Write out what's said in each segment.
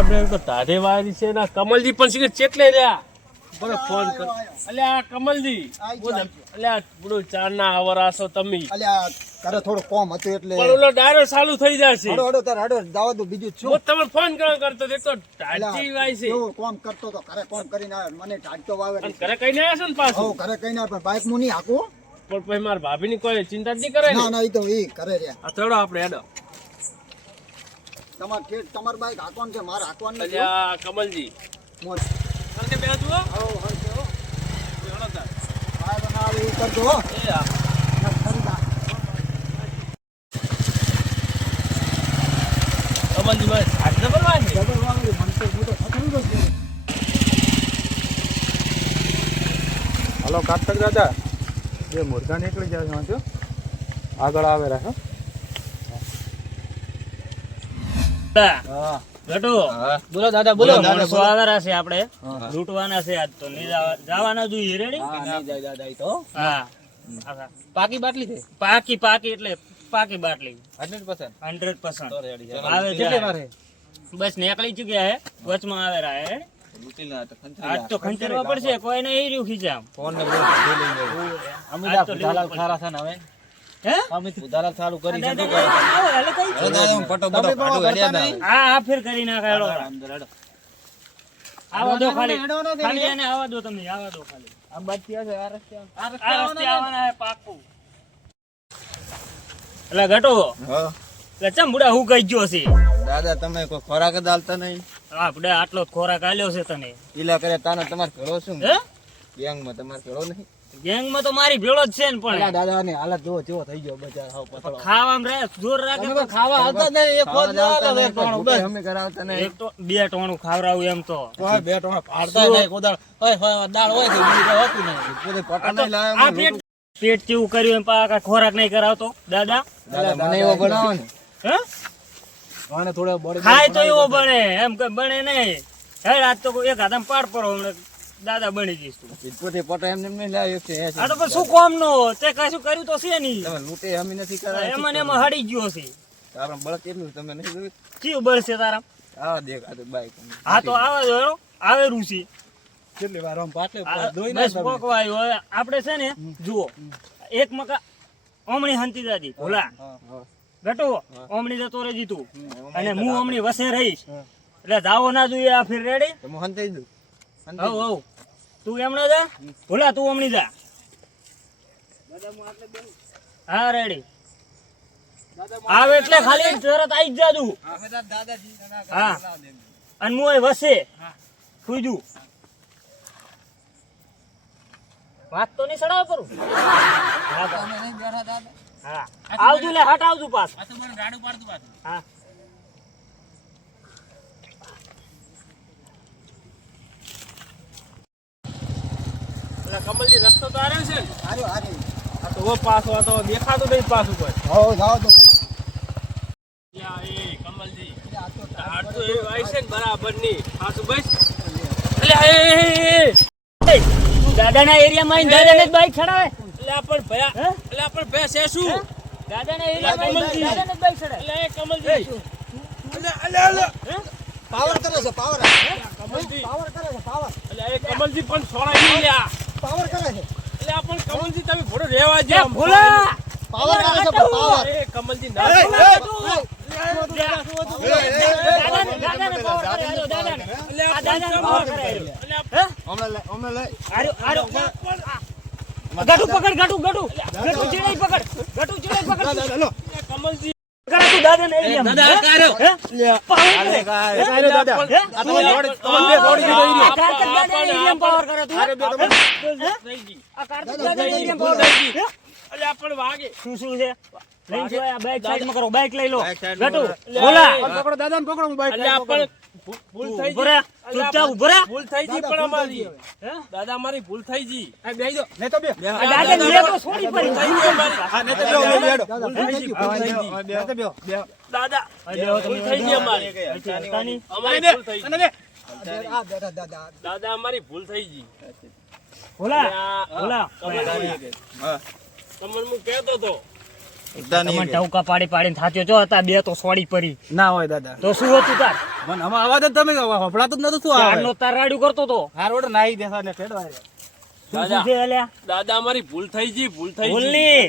આપણે તો ટાઢે વાળી છે ને. કમલજી પણ શીખે ચેટલે રહ્યા બોલો ફોન કર. અલ્યા કમલજી. અલ્યા બોલો ચાર ના આવરા છો તમે. અલ્યા તારે થોડું કોમ હતું એટલે પણ ઓલો ડાયરો ચાલુ થઈ જશે. હડો હડો તાર હડો જવા દો બીજું જ હું તમને ફોન કરવા કરતો તો અલ્યા, વાય છે. કોમ કરતો તો ઘરે કોમ કરીને આવે મને ટાઢતો વાવે અને ઘરે કઈ ના છો ને પાછું? હવ ઘરે કઈ ના પણ બાઈક હું નહીં હાકું. પણ પછી મારા ભાભીની કોઈ ચિંતા જ નહીં કરે ના? ના એ તો એ કરે રહ્યા. આ થોડો આપણે હેડો. તમાર ઠેઠ તમાર બાઈક હાકવાનું છે મારે હાકવાનું નથી અલ્યા કમલજી મોજ. તમને બે જુઓ હો હો હવ. હેડો તાર. આ બનાવી કરજો હો. એ હા. ના, કમલજી મારે હાથ ડબલ છે ડબલ મને તો મોટો થતું જ. હલો કાર્તક દાદા બે મુર્ગા નીકળી જાય વાંચો આગળ આવે રાખો હા ગટુ. બોલો દાદા બોલો. માણસો આવેલા છે આપણે. લૂંટવાના છે આજ તો. નહીં જવાના જોઈએ રેડી? હા જાય દાદા તો. હા. હા. પાકી બાટલી છે? પાકી પાકી એટલે પાકી બાટલી. Hundred percent hundred percent ready આવે કેટલી મારે બસ નીકળી ચૂક્યા હે. વચમાં આવેલા હે. તો આજ તો ખંચરવા પડશે કોઈ નહીં રહ્યું ખીચામ ફોન ને બોલ લઈ લઈ અમે આજ તો ખારા છે ને હવે. એટલે ઘટો. ચમ બુડા હું કઈ ગયો છે? દાદા તમે કોઈ ખોરાક જ આલતા નહીં. હા બુડા આટલો ખોરાક આલ્યો છે તને. ઈલા કરે તાનો તમારે ઘરો શું? હે? ગેંગમાં તમારે ઘરો નહીં? ગેંગમાં તો મારી ભેળો જ છે ને પણ. દાદા ની હાલત જોવો કેવો થઈ ગયો બજાર હાવ પતળો ખાવામાં રે જોર રાખે તો ખાવા આવતા નહીં એક દાલતા નહીં, કોઈ ભૂખે અમે કરાવતા નહીં. એક તો બે ટોણું ખાવરાવું એમ તો. કોઈ બે ટોણા ફાડતા નહીં કોદાળ. ઓય હોય દાળ હોય તો બીજું કઈ હોતું નહીં. પોતે પટા નહીં લાવે આ પેટ પેટ કેવું કર્યું એમ પાકા ખોરાક નહીં કરાવતો. દાદા? દાદા મને એવો બનાવો ને. હે? મને થોડો બળે ખાય તો એવો બને એમ કે બને નહીં. હે રાત તો એક હાથમાં પાડ પડો હમણાં. દાદા બની જઈશ. તું પોતે પટો એમ નહીં લાવ્યો છે આ તો શું કોમ નો તે કશું કર્યું તો છે નહીં તમે લૂટે અમે નથી કરાવ્યા એમાં એમાં હાડી ગયો છે. તારા બળદ એટલું તમે નહીં જોયું? કયું છે તારા? આવા દેખ આ તો બાઈક હા તો આવા જો આવેલું છે. કેટલી વાર આમ પાટે દોઈ ના બસ હવે આપણે છે ને જુઓ એક મકા ઓમણી હંતી દાદી ભોલા. ગટો ઓમણી જતો રહી તું અને હું ઓમણી વસે રહીશ. એટલે જાવો ના જોઈએ આ ફિર રેડી હું હંતાઈ દઉં. હવ હવ તું એમણે જા? ભોલા તું ઓમણી જા. હા રેડી. આવે એટલે ખાલી તરત આવી જ જાદુ હા અને હું અહીં વસે. સુઈજુ વાત તો નહીં સડાવ કરું. હા આવજો લે હટ આવજો હા. કમલજી રસ્તો તો આવ્યો છે ને? હારું હારું આ તો ઓ પાછો આ તો દેખાતો નહીં પાછું કોઈ. હો જાવ તો. એ કમલજી. તો છે ને બરાબરની પાછું બસ. દાદાના એરિયામાં દાદાને જ બાઈક ચડાવે. એટલે પણ ભયા. હે? અલ્યા, ભયા છે શું? દાદાના એરિયામાં દાદાને જ બાઈક ચડાવે. અલ્યા, કમલજી. અલ્યા, અલ્યા, અલ્યા. પાવર કરે છે પાવર. કમલજી. પાવર કરે છે પાવર. એટલે એ કમલજી પણ છોડાય. પાવર કરે છે એટલે આપણ કમલજી તમે ઘોડો રહેવા એ ભોલા પાવર કરે છે પાવર એ કમલજી ના દાદાને દાદાને power કરે, હાલો, દાદાને. અલ્યા, આ દાદાને પણ power કરે, હાલો. અલ્યા, હે? હમણાં લઈ હમણાં લઈ હારો, હારો. ગટુ પકડ ગટુ ગટુ ગટુ ચીડાઈ પકડ ગટુ ચીડાઈ પકડ કમલજી દાદા શું શું છે? લઈને જો આ બાઈક કરો. બાઈક લઈ લો. બાઈક પકડો દાદાને પકડો બાઈક અલ્યા, પણ ભૂ- ભૂલ થઈ ગઈ. ચૂપચાપ ઊભો રહે. ભૂલ થઈ ગઈ પણ અમારી. દાદા અમારી ભૂલ થઈ ગઈ. નહીં તો બે. આ દાદાને તો છોડી પડી. થઈ ગઈ અમારી. હા નહીં તો બેહો, બેહો, બેહો. દાદા ભૂલ થઈ ગઈ, ભૂલ થઈ ગઈ. હા, બેહો, બેહો, બેહો. દાદા ભૂલ થઈ ગઈ અમારી. અહીંથી હટતા નહીં. અમારી ભૂલ થઈ ગઈ. દાદા દાદા અમારી ભૂલ થઈ ગઈ. બોલા અલ્યા, બોલા કમલજી, હા. તમને હું. કહેતો હતો તમને ટવકા પાડી પાડીને થાચ્યો છો? હતા બે તો સોડી પડી. ના હોય દાદા. તો શું હતું તાર? મને આમાં આવા જ તમે હફડાતું જ નતો શું આવે? તાર રાડ્યું કરતો તો. હારોડ નાઈ દેસા ને અલ્યા? દાદા અમારી ભૂલ થઈ ગઈ ભૂલ થઈ ગઈ. ભૂલની.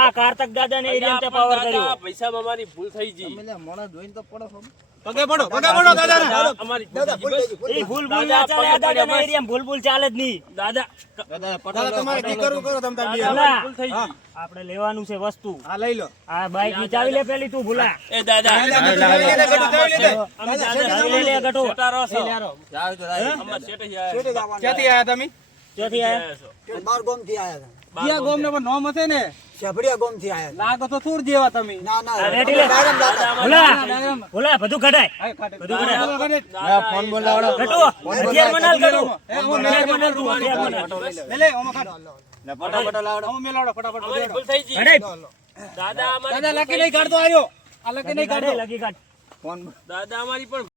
આ કાર્તક દાદા ને એરિયન તે પાવર કર્યો પૈસા માં અમારી ભૂલ થઈ ગઈ. પગે પડો પગે પડો દાદા ને અમારી ભૂલ થઈ ગઈ, એ ભૂલ ભૂલ ના ચાલે દાદા ને એરિયન ભૂલ ભૂલ ચાલે જ નહીં. દાદા દાદા તમારે કી કરવું કરો તમ તાર ભૂલ. થઈ ગઈ. આપણે લેવાનું છે વસ્તુ. હા લઈ લો. આ બાઈકની લે પેલી તું ભૂલા. એ દાદા ચાવી લે, ગટુ ચાવી લે. અમે દાદા ચાવી લે, લે, ગટુ. રહો છો. યારો અમારા શેઠે સેટે આયા. ક્યાંથી આયા તમે? ક્યાંથી આયા છો. બાર ગોમથી આયા ક્યાં ગોમ ને પણ નોમ હશે ને? શેફડિયા ગોમથી આયા લાગો તો થોડ જેવા તમે. ના ના રેડી લે. ડાયરેક્ટ દાદા. ભૂલા ભૂલા બધું કઢાય બધું કઢાય દાદા, ફોન એ બોલ હથિયાર મનાલ ગટુ હથિયાર મનાલ તું હથિયાર મનાલ લે લે ઓમાં ખાટ. ઓમાં મેલાવડો ફટાફટ અમારી ભૂલ થઈ ગઈ. દાદા અમારી દાદા લકી નહીં કાઢતો આર્યો આ લકી નહીં કઢાય કાઢતો. લગી કાઢ. દાદા અમારી પણ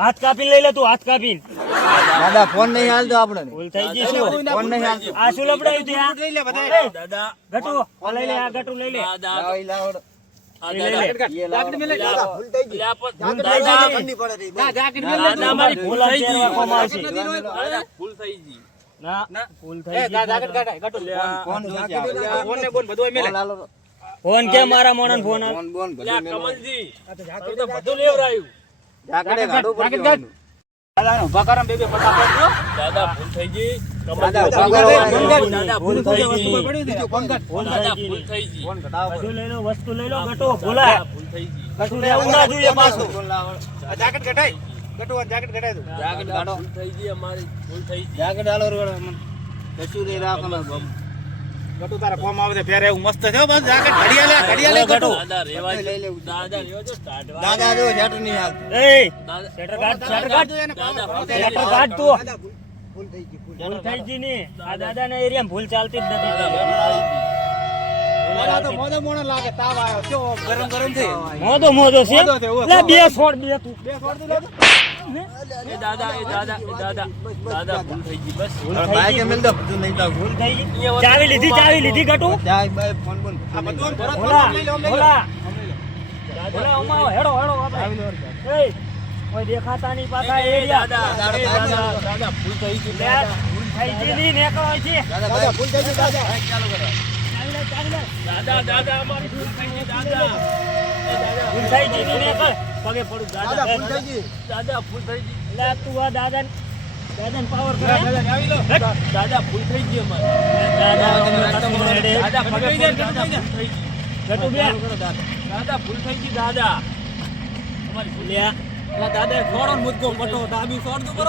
હાથ કાપીને લઈ લે તું હાથ કાપીને. દાદા ફોન નહીં હાલતો આપણે ભૂલ થઈ ગઈ શું ફોન નહીં હાલતો. આ શું લબડાયું તે લઈ લે બધાય દાદા. ગટુ લઈ લે આ ગટુ લઈ લે. દાદા લાવો, લાવો. ભૂલ થઈ ગઈ. ના ભૂલ થઈ ગઈ. ફોન કે મારા મોણન ફોન ફોન બોન બધું આ મેલો. કમલજી આ તો બધું લેવરાયું ઝાકડે ગાડો. એનું. દાદા ઊભા કરો બેબે ફટાફટ જો. દાદા ભૂલ થઈ ગઈ દાદા ઊભા કરો. દાદા ભૂલ થઈ ગઈ કોઈ પડી નથી. ફોન કાઢ. ભૂલ દાદા ભૂલ થઈ ગઈ ફોન ઘટાડવો બધું લઈ લો વસ્તુ લઈ લો ગટુ ભૂલા ભૂલ થઈ ગઈ ગટુ લેવું ના જોઈએ પાછું આ જાકેટ કઢાય ગટો આ જાકેટ કઢાય દો. જાકેટ ગાડો ભૂલ થઈ ગઈ અમારી ભૂલ થઈ ગઈ જાકેટ હાલો રોડ કશું નહીં રાખવાનું. ગટુ તારા ફોર્મ આવે છે એવું મસ્ત છે બસ જાકેટ ઘડિયાળ લે, ગટુ. દાદા રેવા લઈ લેવું. દાદા રેવા દો, સ્ટાર્ટ દાદા જો શેઠ નહીં હાલતો. એ શેટર. તું. ભૂલ થઈ ગઈ ભૂલ ભૂલ થઈ ગઈ. ને આ દાદાના એરિયામાં ભૂલ ચાલતી જ નથી. ભૂલ થઈ તો મોડે મોડે લાગે તાવ આવ્યો. કેવો ગરમ ગરમ છે? મોદો મોદો છે. બે છોડ બે તું. બે છોડ દો લે. એ દાદા એ દાદા એ દાદા. દાદા ભૂલ થઈ ગઈ બસ. ભૂલ હવે થઈ બાઈકે દો, બધું નહીં લાવવું. ભૂલ થઈ ગઈ. ચાવી લીધી ચાવી લીધી ગટુ. જાય બાઈ ફોન બોન. આ બધું ભરત લઈ લો, લઈ લો. ભોલા. ભોલા અમારો હેડો હેડો આપણે એ કોઈ દેખાતા નહીં પાછા એ દાદા દાદા દાદા. ભૂલ થઈ ગઈ ભૂલ થઈ ગઈ ની નેકળો છે દાદા ભૂલ થઈ ગઈ દાદા. ચાલુ કરો ચાવી ચાવી. દાદા દાદા અમારી ભૂલ થઈ ગઈ દાદા. એ દાદા ભૂલ થઈ ગઈ ની નેકળ પગે પડું દાદા દાદા થઈ ગઈ દાદા ભૂલ થઈ તું આ દાદા દાદા પાવર કરે. આવી લો દાદા ભૂલ થઈ ગઈ અમારી દાદા દાદા પગે દાદા ભૂલ થઈ ગઈ દાદા દાદા છોડો મુદ્દો પટો છોડ દો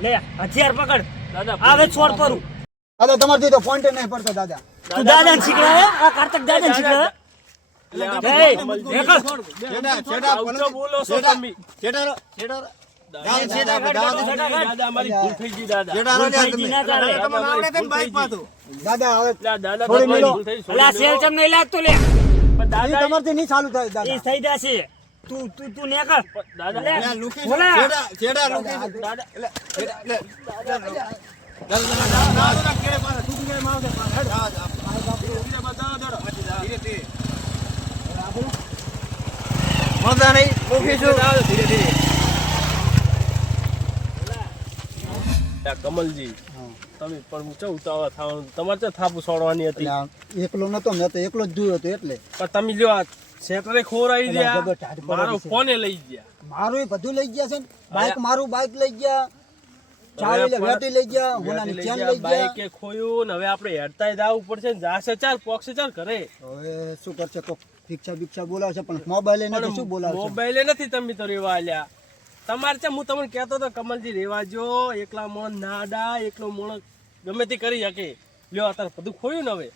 લે હથિયાર પકડ દાદા આવે છોડ પરું દાદા તમારથી તો ફોન નહીં પડતો દાદા તું દાદા શીખડાવે આ કાર્તક દાદા શીખડાવે તમારથી નહીં ચાલુ થાય એ દાદા થઈ જશે તું તું તું નેકળ દાદા લુકી. છેડા છેડા લુકી દાદા લે દાદા દાદા કેળે પાછા તૂટી જાય માં આવશે પાછા. ધીરે બસ દાદા દોડો. ધીરે ધીરે મજા નહીં. છું ધીરે ધીરે કમલજી તમે પણ ઊંચા ઉતાવળ થવાનું તમારે તો થાપુ છોડવાની હતી? એકલો નતો મેં તો એકલો જ જોયો હતો એટલે. પણ તમે લ્યો આ સેટરે ખોરાઈ ગયા મારો. ફોને લઈ ગયા. મારું એ બધું લઈ ગયા છે ને. બાઈક મારું બાઈક લઈ ગયા. ચાવી લે વેટી લઈ ગયા હોનાની ચેન લઈ ગયા. બાઈકે ખોયું ને હવે આપણે હેડતાય જવું પડશે ને. જાશે ચાર પોક્ષે ચાર ઘરે. હવે શું કરશે કોક ભિક્ષા ભિક્ષા બોલાવશે પણ મોબાઈલ નથી શું બોલાવશે મોબાઈલે નથી તમે તો રેવા આલ્યા. તમારે છે હું તમને કહેતો તો કમલજી રેવાજો એકલા મોણ નાડા એકલો મોણ ગમે તે કરી શકે. લ્યો અત્યારે બધું ખોયું ને હવે.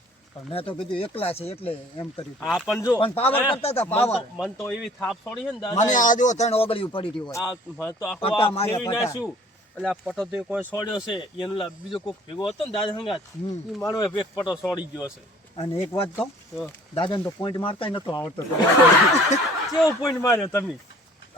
મેં તો કીધું એકલા છે એટલે એમ કર્યું હા પણ જો પણ પાવર કરતા હતા, તો- મન તો એવી થાપ છોડી છે ને મને આ જો ત્રણ ઓગળ્યું પડી રહ્યું હોય. આ મને તો આખો આ ફેરવી પટા. નાખ્યું. એટલે આ પટો તો કોઈ છોડ્યો છે. એનો બીજો કોઈ ભેગો હતો ને દાદા હંગાત એ મારો એક પટો છોડી ગયો છે. અને એક વાત કહું? તો દાદાને તો પોઈન્ટ મારતા નતો આવડતો. તો. કેવો પોઈન્ટ માર્યો તમે?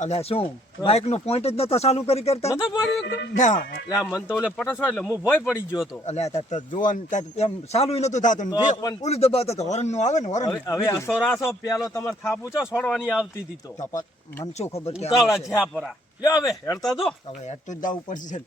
અલ્યા શું બાઇક નો પોઈન્ટ જ નતો ચાલુ કરી કરતા? નતો પાડ્યો ના. એટલે આ મન તો ઓલે પટસવા એટલે હું ભોય પડી ગયો હતો. અલે તો જોવાનું તાર એમ ચાલુ નતું થતું. તો ઓલું દબાવતો તો હોરનનું આવે ને હોરન હવે આસો રાસો પેલો તમારે થાપુ છો? છોડવાની આવતી હતી તો. મન શું ખબર કે ઉતાવળા. જ્યાં પરા. લ્યો હવે હેડતા જો. હવે હેડતો જ જાવું પડશે.